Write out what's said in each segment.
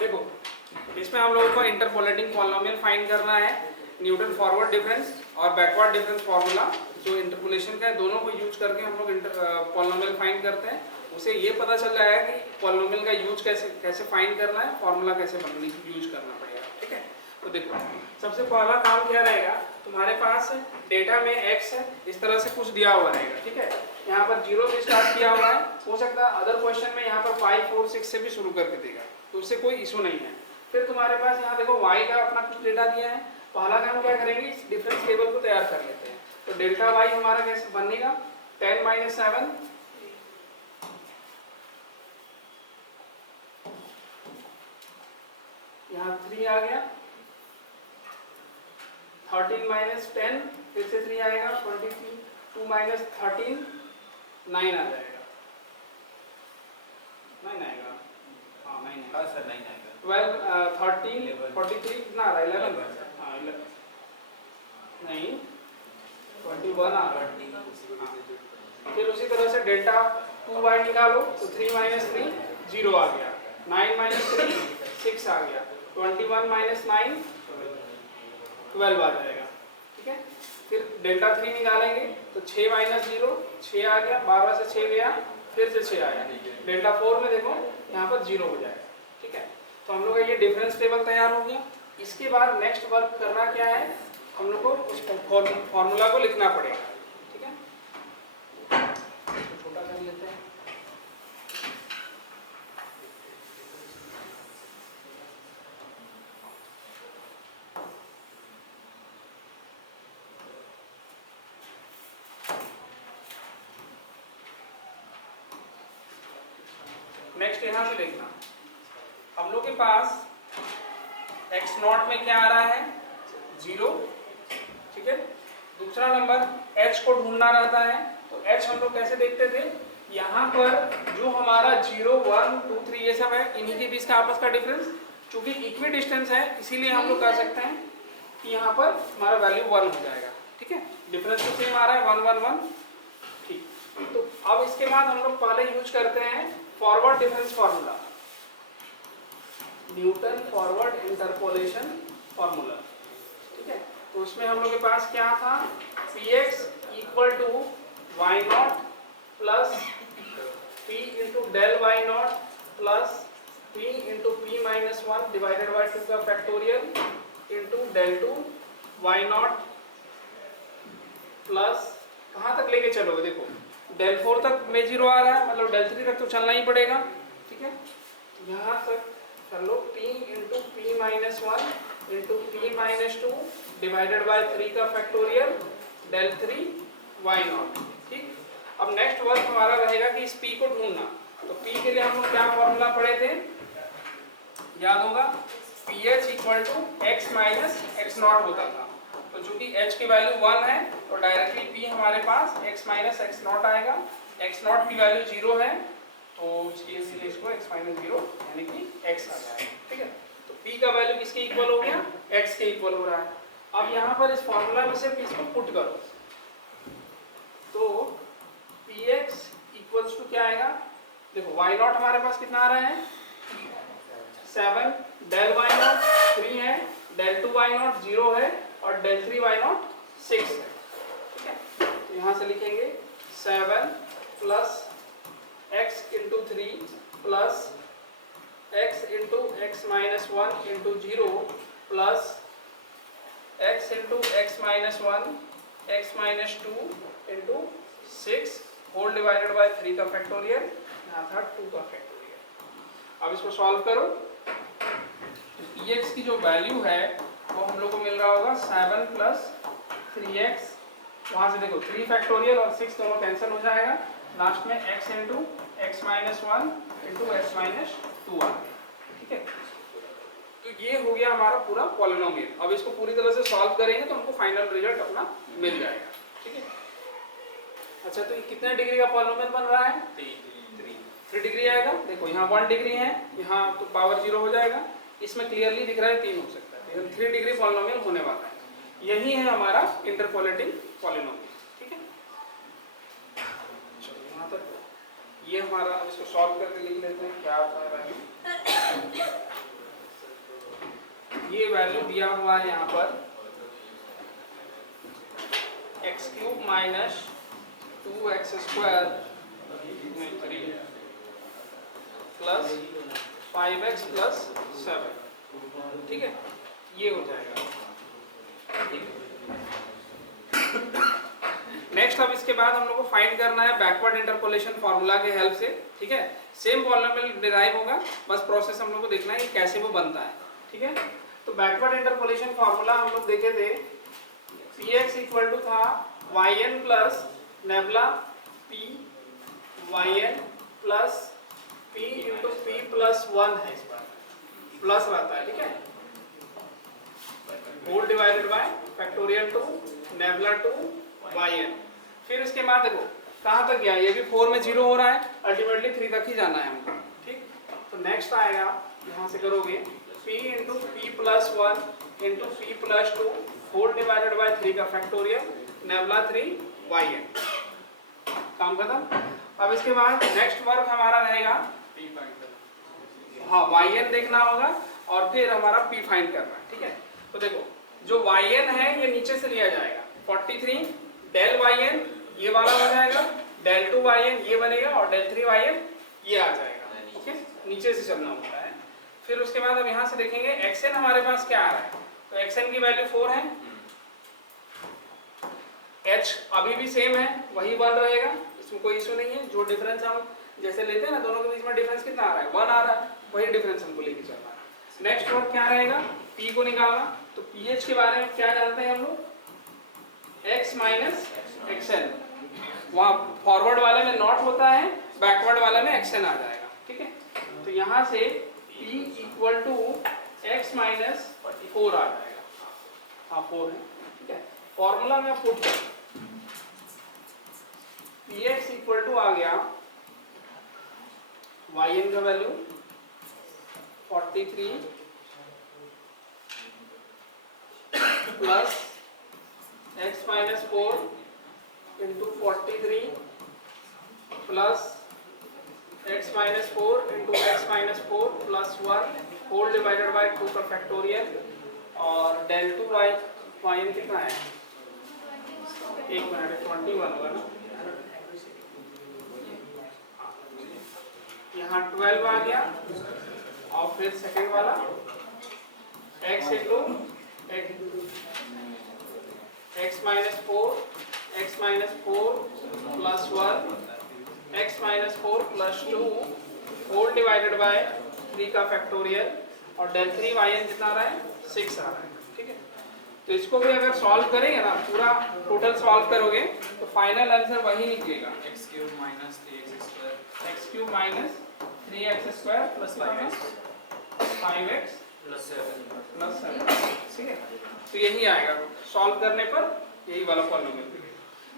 देखो इसमें हम लोगों को इंटरपोलेटिंग पॉलिनोमियल फाइंड करना है। न्यूटन फॉरवर्ड डिफरेंस और बैकवर्ड डिफरेंस फार्मूला जो इंटरपोलेशन का है, दोनों को यूज करके हम लोग पॉलिनोमियल फाइंड करते हैं। उसे ये पता चल रहा है कि पॉलिनोमियल का यूज कैसे फाइंड करना है, फार्मूला कैसे यूज करना पड़ेगा। ठीक है, तो देखो सबसे पहला काम क्या रहेगा, तुम्हारे पास डेटा में x है, इस तरह से कुछ दिया हुआ रहेगा। ठीक है, यहाँ पर 0 से स्टार्ट किया हुआ है, हो सकता है अदर क्वेश्चन में यहाँ पर 5, 4, 6 से भी शुरू करके देगा, तो उससे कोई इशू नहीं है। फिर तुम्हारे पास यहाँ देखो y का अपना कुछ डेटा दिया है। पहला काम क्या करेंगे, इस डिफरेंस टेबल को तैयार कर लेते हैं। तो डेल्टा y हमारा कैसे बनेगा, 10 - 7 यहाँ 3 आ गया, 13 - 10 फिर से 3 आएगा, 23, 2 - 13 9 आ जाएगा, 9 आएगा, हाँ 9 आएगा सर, नहीं आएगा। 12 13 43 कितना आ रहा है, 11, हाँ 11 नहीं 21 आ रहा है। फिर उसी तरह से डेल्टा 2y निकालो, तो 3 - 3 0 आ गया, 9 - 3 6 आ गया, 21 - 9 12 आ जाएगा। ठीक है, फिर डेल्टा 3 निकालेंगे तो 6 - 0 6 आ गया, 12 से 6 गया, फिर से 6 आया। डेल्टा 4 में देखो यहाँ पर 0 हो जाएगा। ठीक है, तो हम लोग का ये डिफरेंस टेबल तैयार हो गया। इसके बाद नेक्स्ट वर्क करना क्या है, हम लोग को उस फॉर्मूला को लिखना पड़ेगा। ठीक है, तो छोटा कर लेते हैं। नेक्स्ट यहाँ से देखना, हम लोग के पास x0 में क्या आ रहा है, 0। ठीक है, दूसरा नंबर h को ढूंढना रहता है। तो h हम लोग कैसे देखते थे, यहाँ पर जो हमारा 0, 1, 2, 3 ये सब है, इन्हीं के बीच का आपस का डिफरेंस, चूंकि इक्वी डिस्टेंस है इसीलिए हम लोग कह सकते हैं कि यहाँ पर हमारा वैल्यू 1 हो जाएगा। ठीक है, डिफरेंस तो सेम आ रहा है, 1, 1, 1। ठीक, तो अब इसके बाद हम लोग पहले यूज करते हैं forward difference formula, Newton forward interpolation formula. ठीक है, तो उसमें हम लोग के पास क्या था, px = y0 plus p into del y0 plus p into p - 1 divided by 2 का factorial into del 2 y0 plus, कहाँ तक लेके चलोगे, देखो डेल 4 तक में 0 आ रहा है, मतलब डेल 3 तक तो चलना ही पड़ेगा। ठीक है, यहाँ तक कर लो, p into p - 1 into p - 2 divided by 3 का फैक्टोरियल डेल 3 y0। ठीक, अब नेक्स्ट वर्क हमारा रहेगा कि इस p को ढूंढना। तो p के लिए हम लोग क्या फॉर्मूला पढ़े थे, याद होगा, ph = x - x0 होता था। तो चूंकि h की वैल्यू 1 है तो डायरेक्टली p हमारे पास x - x0 आएगा। x0 की वैल्यू 0 है तो इसलिए इसको x - 0 यानी कि x आ जाएगा। ठीक है, तो p का वैल्यू किसके इक्वल हो गया, x के इक्वल हो रहा है। अब यहाँ पर इस फॉर्मूला में सिर्फ इसको पुट करो, तो px = क्या आएगा, देखो y0 हमारे पास कितना आ रहा है, 7, डेल y0 3 है, डेल 2 y0 0 है और डेल 3 y0 6 है। ठीक है, तो यहाँ से लिखेंगे 7 plus x into 3 plus x into x - 1 into 0 plus x into x - 1 x - 2 इंटू 6 होल डिवाइडेड बाय 3 का फैक्टोरियल, यहाँ था 2 का फैक्टोरियल। अब इसको सॉल्व करो, px की जो वैल्यू है वो हम लोग को मिल रहा होगा 7 प्लस 3x, वहाँ से देखो 3 फैक्टोरियल और 6 दोनों कैंसिल हो जाएगा, लास्ट में x into x - 1 into x - 2 आ गया। ठीक है, तो ये हो गया हमारा पूरा पॉलिनोमियल। अब इसको पूरी तरह से सॉल्व करेंगे तो हमको फाइनल रिजल्ट अपना मिल जाएगा। ठीक है, अच्छा तो ये कितने डिग्री का पॉलिनोमियल बन रहा है, 3 डिग्री आएगा। देखो यहाँ 1 डिग्री है, यहाँ तो पावर 0 हो जाएगा, इसमें क्लियरली दिख रहा है 3 हो सकता है, 3 डिग्री पॉलिनोमियल होने वाला है। यही है हमारा इंटरपोलेटिंग पॉलिनोमियल। ठीक है, चलो यहाँ तक ये हमारा, इसको सॉल्व करके लिख लेते हैं क्या आता है वैल्यू। ये वैल्यू दिया हुआ है यहाँ पर x³ minus 2x² plus 5x plus 7, ठीक है, ये हो जाएगा। नेक्स्ट अब इसके बाद हम लोग को फाइंड करना है बैकवर्ड इंटरपोलेशन फार्मूला के हेल्प से, ठीक है। सेम पॉलिनोमियल डिराइव होगा, बस प्रोसेस हम लोग को देखना है कि कैसे वो बनता है, ठीक है। तो बैकवर्ड इंटरपोलेशन फार्मूला हम लोग देखे थे, px इक्वल टू था yn plus nabla p yn plus p into p plus 1 है, इस बार प्लस रहता है, ठीक है, whole divided by factorial two nabla two yn। फिर इसके बाद देखो कहाँ तक गया, ये भी 4 में 0 हो रहा है, अल्टीमेटली 3 तक ही जाना है हमको, ठीक। तो नेक्स्ट आएगा, यहाँ से करोगे p into P plus 1 into P plus 2 whole divided by 3 का फैक्टोरियल नेबला 3 yn। काम खत्म। अब इसके बाद नेक्स्ट वर्क हमारा रहेगा हाँ yn देखना होगा और फिर हमारा p फाइंड करना है, ठीक है। तो देखो जो yn है ये नीचे से लिया जाएगा, 43 डेल yn ये वाला हो जाएगा, डेल 2 yn ये बनेगा और डेल 3 yn ये आ जाएगा, ओके, नीचे से चलना होता है। फिर उसके बाद अब यहाँ से देखेंगे xn हमारे पास क्या आ रहा है, तो xn की वैल्यू 4 है, h अभी भी सेम है, वही 1 रहेगा, इसमें कोई इशू नहीं है। जो डिफरेंस हम जैसे लेते हैं ना, दोनों के बीच में डिफरेंस कितना आ रहा है, 1 आ रहा है, वही डिफरेंस हमको लेके चलना है। नेक्स्ट वर्क क्या रहेगा, p को निकालना। तो pH के बारे में क्या जानते हैं हम लोग, x माइनस xn, वहाँ फॉरवर्ड वाले में नॉट होता है, बैकवर्ड वाले में xn आ जाएगा, ठीक है। तो यहाँ से p equal to x minus 4 आ जाएगा, हाँ 4 है, ठीक है। फॉर्मूला में पुट कर px इक्वल टू आ गया yn का value 43 plus x minus 4 into 43 plus x minus 4 into x minus 4 plus 1 whole divided by 2 का फैक्टोरियल और डेल 2 yn कितना है, 1 मिनट 21 होगा ना, यहाँ 12 आ गया और फिर सेकंड वाला x into x minus 4 plus 1 x minus 4 plus 2 whole divided by 3 का फैक्टोरियल और डेल 3 yn कितना आ रहा है, 6 आ रहा है, ठीक है। तो इसको भी अगर सॉल्व करेंगे ना, पूरा टोटल सॉल्व करोगे तो फाइनल आंसर वही निकलेगा, x³ minus 3x² plus 5x plus 7, ठीक है। तो यही आएगा सॉल्व करने पर, यही वाला पॉलिनोमियल।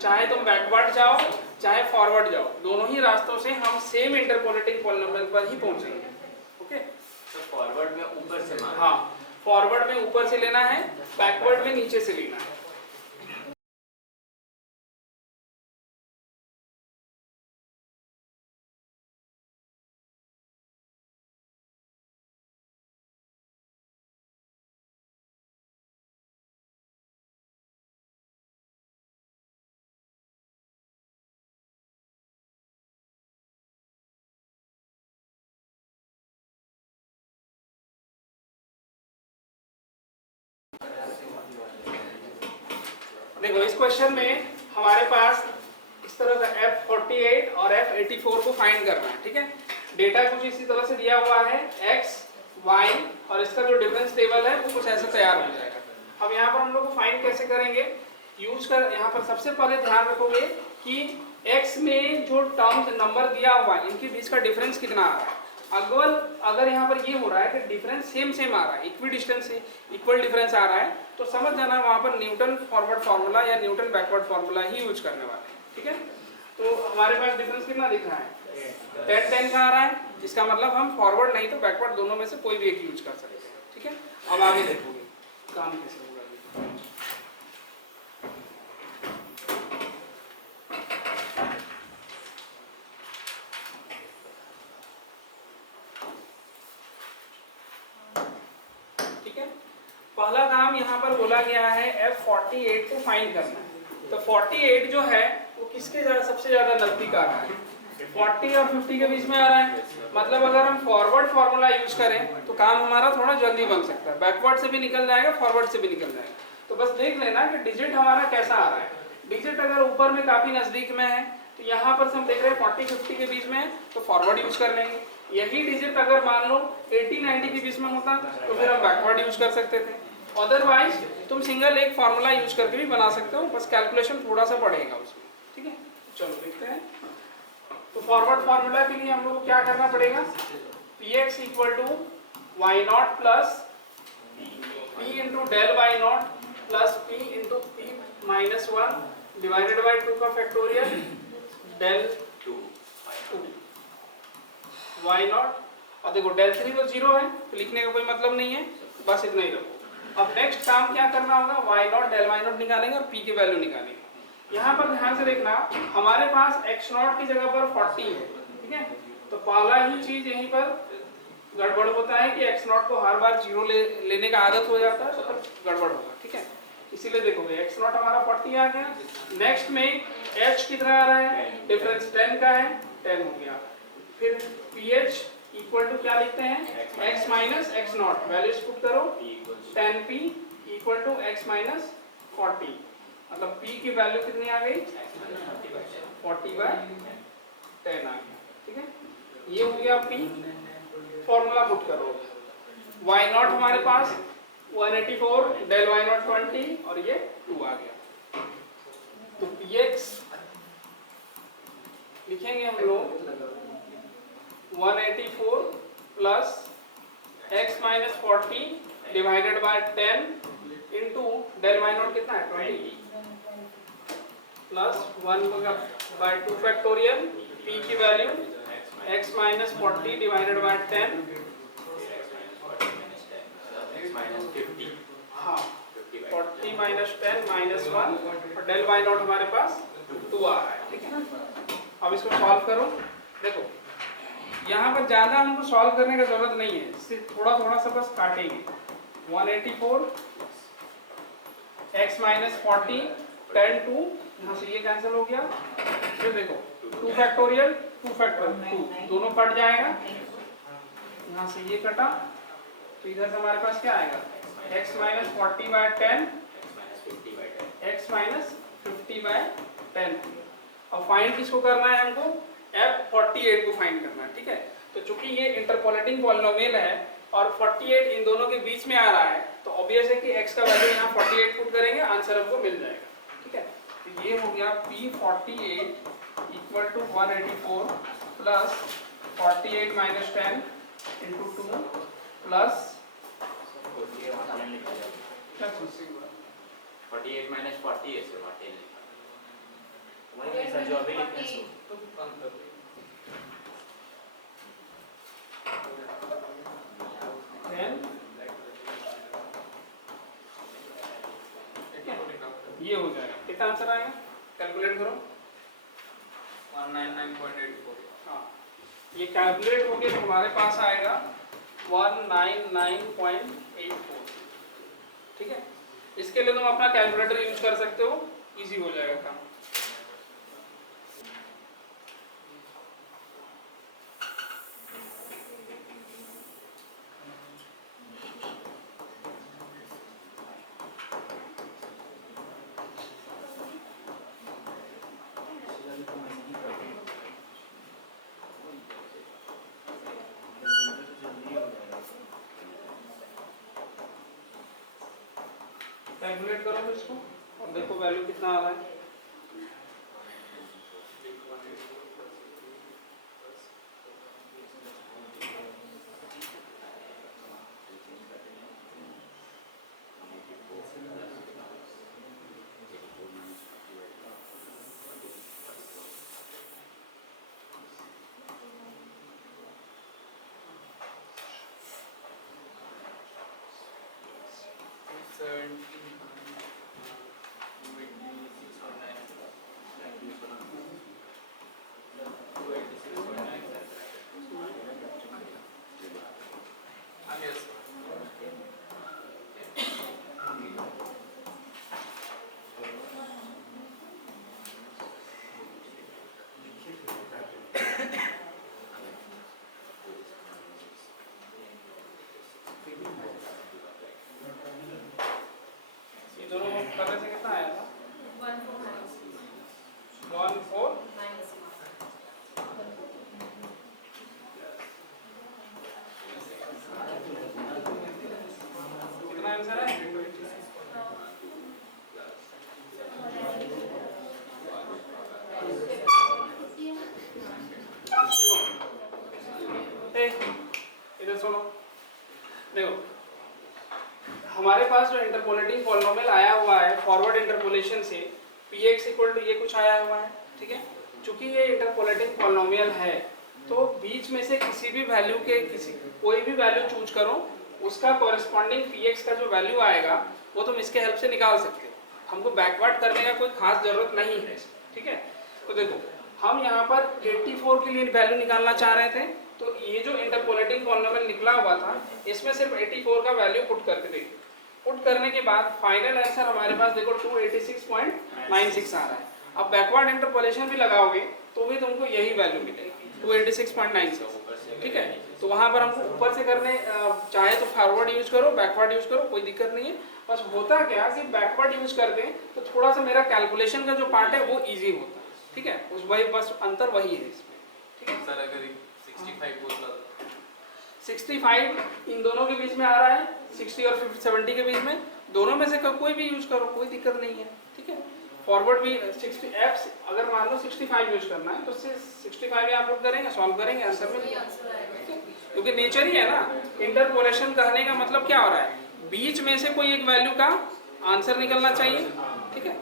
चाहे तुम बैकवर्ड जाओ चाहे फॉरवर्ड जाओ, दोनों ही रास्तों से हम सेम इंटरपोलेटिंग पॉलिनोमियल पर ही पहुंचेंगे, ओके। तो फॉरवर्ड में ऊपर से, हाँ फॉरवर्ड में ऊपर से लेना है, बैकवर्ड में नीचे से लेना है। देखो इस क्वेश्चन में हमारे पास इस तरह का F48 और F84 को फाइंड करना है, ठीक है। डेटा कुछ इसी तरह से दिया हुआ है, x, y और इसका जो डिफरेंस टेबल है वो कुछ ऐसे तैयार हो जाएगा। अब यहाँ पर हम लोग फाइंड कैसे करेंगे, यूज कर, यहाँ पर सबसे पहले ध्यान रखोगे कि x में जो टर्म्स नंबर दिया हुआ है इनके बीच का डिफरेंस कितना आ रहा है। अगर यहाँ पर ये हो रहा है कि डिफरेंस सेम आ रहा है, इक्वी डिस्टेंस से इक्वल डिफरेंस आ रहा है, तो समझ जाना वहाँ पर न्यूटन फॉरवर्ड फार्मूला या न्यूटन बैकवर्ड फार्मूला ही यूज करने वाले हैं, ठीक है। तो हमारे पास डिफरेंस कितना दिख रहा है, 10 का आ रहा है, इसका मतलब हम फॉरवर्ड नहीं तो बैकवर्ड दोनों में से कोई भी एक यूज कर सकते हैं, ठीक है। अब आगे देखोगे काम कैसे होगा। पहला काम यहाँ पर बोला गया है F48 को फाइंड करना है। तो 48 जो है वो किसके सबसे ज्यादा नजदीक आ रहा है? 40 और 50 के बीच में आ रहा है। मतलब अगर हम फॉरवर्ड फार्मूला यूज करें तो काम हमारा थोड़ा जल्दी बन सकता है, बैकवर्ड से भी निकल जाएगा, फॉरवर्ड से भी निकल जाएगा। तो बस देख लेना कि डिजिट हमारा कैसा आ रहा है। डिजिट अगर ऊपर में काफी नजदीक में है तो यहाँ पर हम देख रहे हैं 40-50 के बीच में है, तो फॉरवर्ड यूज कर लेंगे। यही डिजिट अगर मान लो 80-90 के बीच में होता तो फिर हम बैकवर्ड यूज कर सकते थे। अदरवाइज तुम सिंगल एक फार्मूला यूज करके भी बना सकते हो, बस कैलकुलेशन थोड़ा सा पड़ेगा उसमें। ठीक है, चलो देखते हैं। तो फॉरवर्ड फार्मूला के लिए हम लोग को क्या करना पड़ेगा? Px equal to Y naught plus P into del Y naught plus P into P minus 1 divided by 2 का फैक्टोरियल डेल 2 वाई नॉट। और देखो डेल 3 तो 0 है तो लिखने का कोई मतलब नहीं है, बस इतना ही रखो। अब नेक्स्ट काम क्या करना होगा? Y naught del Y naught निकालेंगे और पी की वैल्यू निकालेंगे। यहाँ पर ध्यान से देखना, हमारे पास x नॉट की जगह पर 40 है, ठीक है। तो पहला ही चीज यहीं पर गड़बड़ होता है कि x नॉट को हर बार 0 लेने का आदत हो जाता है, तो फिर गड़बड़ होगा। ठीक है, इसीलिए देखोगे x नॉट हमारा 40 आ गया। नेक्स्ट में h कितना आ रहा है? डिफरेंस 10 का है, 10 हो गया। फिर ph इक्वल टू क्या लिखते हैं? x minus x not, values put करो। 10p equal to x minus 40, मतलब p की वैल्यू कितनी आ गई? 40/10 आ गया। ठीक है, ये हो गया p। फॉर्मूला पुट करो। y नॉट हमारे पास 184, डेल y नॉट 20 और ये 2 आ गया। तो px लिखेंगे हम लोग 184 plus x minus 40 divided by 10 into del Y naught कितना है? 20 प्लस 1/2 फैक्टोरियल p की value x minus 40 divided by 10 हाँ 40 माइनस 10 माइनस 1 और डेल वाई नॉट हमारे पास 2 आ रहा है। ठीक है, अब इसको सॉल्व करो। देखो यहाँ पर ज्यादा हमको सॉल्व करने की जरूरत नहीं है, सिर्फ थोड़ा थोड़ा सा बस काटेंगे। 184 x माइनस 40 10 2, यहाँ से ये कैंसिल हो गया। फिर देखो 2 फैक्टोरियल 2 फैक्टोरियल 2 दोनों कट जाएगा, यहाँ से ये कटा, तो इधर से हमारे पास क्या आएगा? x minus 40/10 x minus 50/10। अब फाइंड किसको करना है हमको? F48 को फाइंड करना है। ठीक है, तो चूंकि ये इंटरपोलेटिंग पॉलिनोमियल है और 48 इन दोनों के बीच में आ रहा है, तो ऑब्वियस है कि x का वैल्यू यहाँ 48 पुट करेंगे, आंसर हमको मिल जाएगा। ठीक है, तो ये हो गया P48 equal to 184 plus 48 minus 10 into 2 plus 48 minus 40 ऐसे 40 वही ऐसा जो अभी लिखने से 10 ये हो जाएगा। कितना आंसर आएगा? कैलकुलेट करो। 199.84। हाँ, ये कैलकुलेट हो गया तो हमारे पास आएगा 199.84। ठीक है, इसके लिए तुम अपना कैलकुलेटर यूज कर सकते हो, इजी हो जाएगा काम। कैलकुलेट करो फिर इसको और देखो वैल्यू कितना आ रहा है। जो इंटरपोलेटिंग पॉलिनोमियल आया हुआ है फॉरवर्ड इंटरपोलेशन से px इक्वल टू ये कुछ आया हुआ है, ठीक है। चूंकि ये इंटरपोलेटिंग पॉलिनोमियल है तो बीच में से किसी भी वैल्यू के कोई भी वैल्यू चूज करो, उसका कॉरेस्पॉन्डिंग px का जो वैल्यू आएगा वो तुम इसके हेल्प से निकाल सकते हो। हमको बैकवर्ड करने का कोई खास जरूरत नहीं है, ठीक है। तो देखो हम यहाँ पर 84 के लिए वैल्यू निकालना चाह रहे थे, तो ये जो इंटरपोलेटिंग पॉलिनोमियल निकला हुआ था इसमें सिर्फ 84 का वैल्यू पुट करके देखिए। पुट करने के बाद फाइनल आंसर हमारे पास देखो 286.96 आ रहा है। अब बैकवर्ड इंटरपोलेशन भी लगाओगे तो भी तुमको यही वैल्यू मिलेगी 286.96, ठीक है। तो वहाँ पर हमको ऊपर से करने चाहे तो फॉरवर्ड यूज करो, बैकवर्ड यूज करो, कोई दिक्कत नहीं है। बस होता क्या कि बैकवर्ड यूज कर दें तो थोड़ा सा मेरा कैलकुलेशन का जो पार्ट है वो इजी होता है, ठीक है। उस वही बस अंतर वही है इसमें, ठीक है। सर अगर 65 बोलता तो 65 इन दोनों के बीच में आ रहा है, 60 और 70 के बीच में, दोनों में से कोई भी यूज करो, कोई दिक्कत नहीं है, ठीक है। फॉरवर्ड भी 60 एफ अगर मान लो 65 यूज करना है तो 65 यहाँ पुट करेंगे, सॉल्व करेंगे, आंसर में क्योंकि नेचर ही है ना। इंटरपोलेशन कहने का मतलब क्या हो रहा है, बीच में से कोई एक वैल्यू का आंसर निकलना चाहिए, ठीक है।